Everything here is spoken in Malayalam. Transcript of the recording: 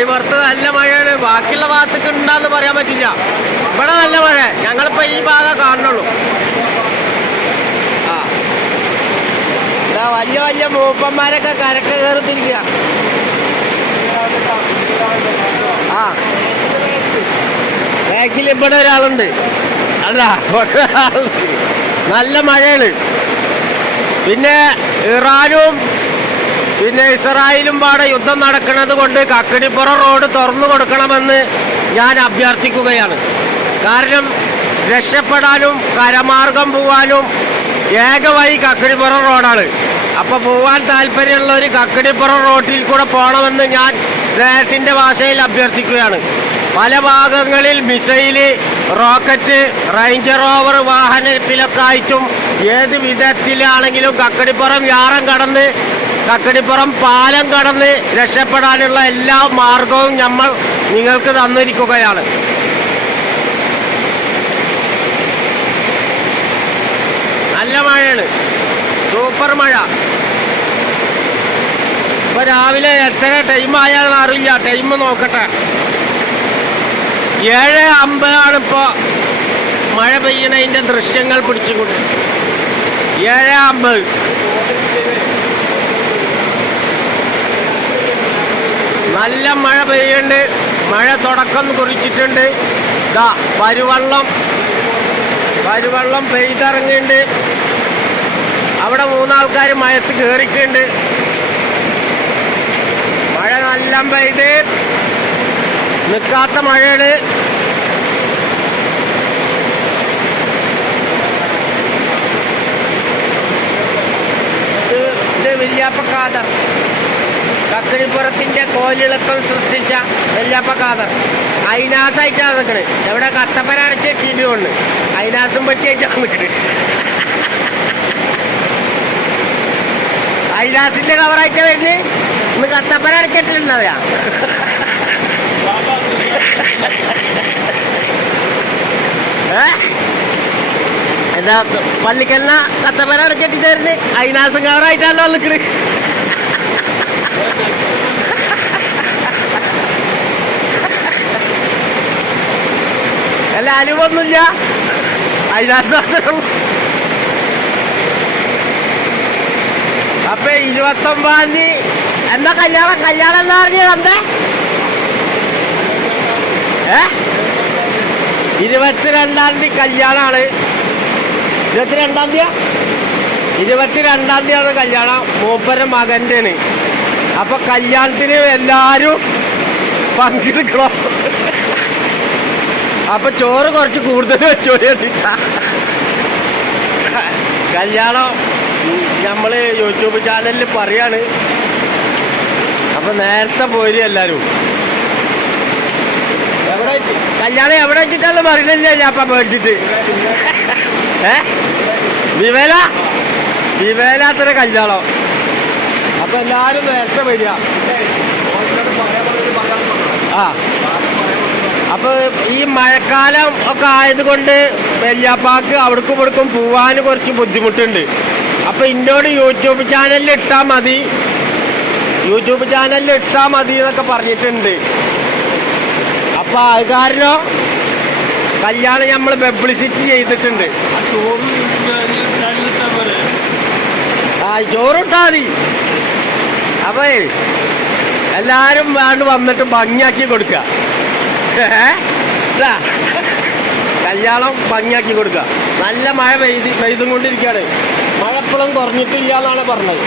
പുറത്ത് നല്ല മഴയാണ്. ബാക്കിയുള്ള ഭാഗത്തേക്ക് ഉണ്ടാന്ന് പറയാൻ പറ്റില്ല. ഇവിടെ നല്ല മഴ. ഞങ്ങളിപ്പോ ഈ ഭാഗം കാണുന്നുള്ളൂ. ആ. ഇവിടെ വലിയ വലിയ മൂപ്പന്മാരൊക്കെ കരക്ക് കയറിത്തിരിക്കുക. ആ. ബാക്കിൽ ഇവിടെ ഒരാളുണ്ട്. ഒരാളുണ്ട്. നല്ല മഴയാണ്. പിന്നെ ഇറാനും പിന്നെ ഇസ്രായേലും പാടെ യുദ്ധം നടക്കുന്നത് കൊണ്ട് കക്കടിപ്പുറ റോഡ് തുറന്നു കൊടുക്കണമെന്ന് ഞാൻ അഭ്യർത്ഥിക്കുകയാണ്. കാരണം രക്ഷപ്പെടാനും കരമാർഗം പോവാനും ഏക വഴി കക്കടിപ്പുറം റോഡാണ്. അപ്പൊ പോവാൻ ഒരു കക്കടിപ്പുറ റോഡിൽ കൂടെ പോകണമെന്ന് ഞാൻ സ്നേഹത്തിന്റെ ഭാഷയിൽ അഭ്യർത്ഥിക്കുകയാണ്. പല ഭാഗങ്ങളിൽ മിസൈൽ റോക്കറ്റ് റേഞ്ചർ ഓവർ വാഹനത്തിലൊക്കെ ആയിട്ടും ഏത് വിധത്തിലാണെങ്കിലും കക്കടിപ്പുറം യാറം കടന്ന് കക്കടിപ്പുറം പാലം കടന്ന് രക്ഷപ്പെടാനുള്ള എല്ലാ മാർഗവും നമ്മൾ നിങ്ങൾക്ക് തന്നിരിക്കുകയാണ്. നല്ല മഴയാണ്. സൂപ്പർ മഴ. ഇപ്പൊ രാവിലെ എത്ര ടൈം ആയാലും അറിയില്ല. ടൈം നോക്കട്ടെ. ഏഴ് അമ്പതാണ് ഇപ്പോ മഴ പെയ്യണതിന്റെ ദൃശ്യങ്ങൾ പിടിച്ചുകൊണ്ട്. ഏഴ് അമ്പത്. നല്ല മഴ പെയ്യുന്നുണ്ട്. മഴ തുടക്കം കുറിച്ചിട്ടുണ്ട്. ഇതാ പരുവള്ളം. പരുവള്ളം പെയ്തിറങ്ങിയുണ്ട് അവിടെ മൂന്നാൾക്കാർ മയത്ത് കയറിക്കുന്നുണ്ട് മഴ നല്ല പെയ്ത് നിൽക്കാത്ത മഴയാണ്. ഇത് ഇത് വല്യാപ്പക്കാദർ കക്കിടിപ്പുറത്തിന്റെ കോലിളക്കം സൃഷ്ടിച്ച വല്യാപ്പക്കാദർ അയിനാസായിട്ടാണ് നിൽക്കണത് എവിടെ കട്ടപ്പന അരച്ച ടീവി കൊണ്ട് അയിനാസും പറ്റിയായിട്ടാണ് അയിനാസിന്റെ കവറായിട്ടാ വരുന്നത് ഇന്ന് കട്ടപ്പന അരച്ചിട്ടുണ്ടാവുക എന്താ പള്ളിക്കല്ല കത്തപ്പന അടച്ചിട്ട് തരുന്നത് അയിനാസും കവറായിട്ടാണല്ലോ നിൽക്കണത് അല്ല അനുഭവമൊന്നുമില്ല അതിനകത്ത് അപ്പൊ ഇരുപത്തൊമ്പതാം തീയതി. എന്താ കല്യാണം? കല്യാണം എന്താ പറഞ്ഞത് എന്താ ഏ? ഇരുപത്തിരണ്ടാം തീയതി കല്യാണമാണ് ഇരുപത്തിരണ്ടാം തീയതി ഇരുപത്തിരണ്ടാം തീയതിയാണ് കല്യാണം. മൂപ്പര മകന്റെ ആണ് അപ്പൊ കല്യാണത്തിന് എല്ലാരും പങ്കെടുക്കണം. അപ്പൊ ചോറ് കുറച്ച് കൂടുതൽ വെച്ചോ കല്യാണം നമ്മൾ യൂട്യൂബ് ചാനലിൽ പറയാണ്. അപ്പൊ നേരത്തെ പോയി എല്ലാരും? കല്യാണം എവിടെ വെച്ചിട്ടാന്ന് പറയുന്നില്ല ഞാൻ അപ്പൊ മേടിച്ചിട്ട് ഏ? വിവേല? വിവേലാത്ര കല്യാണം. അപ്പൊ എല്ലാരും നേരത്തെ വരിക. ആ. അപ്പൊ ഈ മഴക്കാലം ഒക്കെ ആയതുകൊണ്ട് വെല്ലാപ്പാക്ക് അവിടേക്കും ഇവിടേക്കും പോവാൻ കുറച്ച് ബുദ്ധിമുട്ടുണ്ട്. അപ്പൊ ഇന്നോട് യൂട്യൂബ് ചാനലിൽ ഇട്ടാ മതി. യൂട്യൂബ് ചാനലിൽ ഇട്ടാ മതി എന്നൊക്കെ പറഞ്ഞിട്ടുണ്ട്. അപ്പൊ അത് കാരണം കല്യാണം നമ്മൾ പബ്ലിസിറ്റി ചെയ്തിട്ടുണ്ട്. ആ ചോറിട്ടാ മതി. അപ്പൊ എല്ലാരും വേണ്ട വന്നിട്ട് ഭംഗിയാക്കി കൊടുക്കുക? ഇതാ. കല്യാണം ഭംഗിയാക്കി കൊടുക്കുക. നല്ല മഴ പെയ്ത് പെയ്തും കൊണ്ടിരിക്കുകയാണ്. മഴ കുറഞ്ഞിട്ടില്ല എന്നാണ് പറഞ്ഞത്.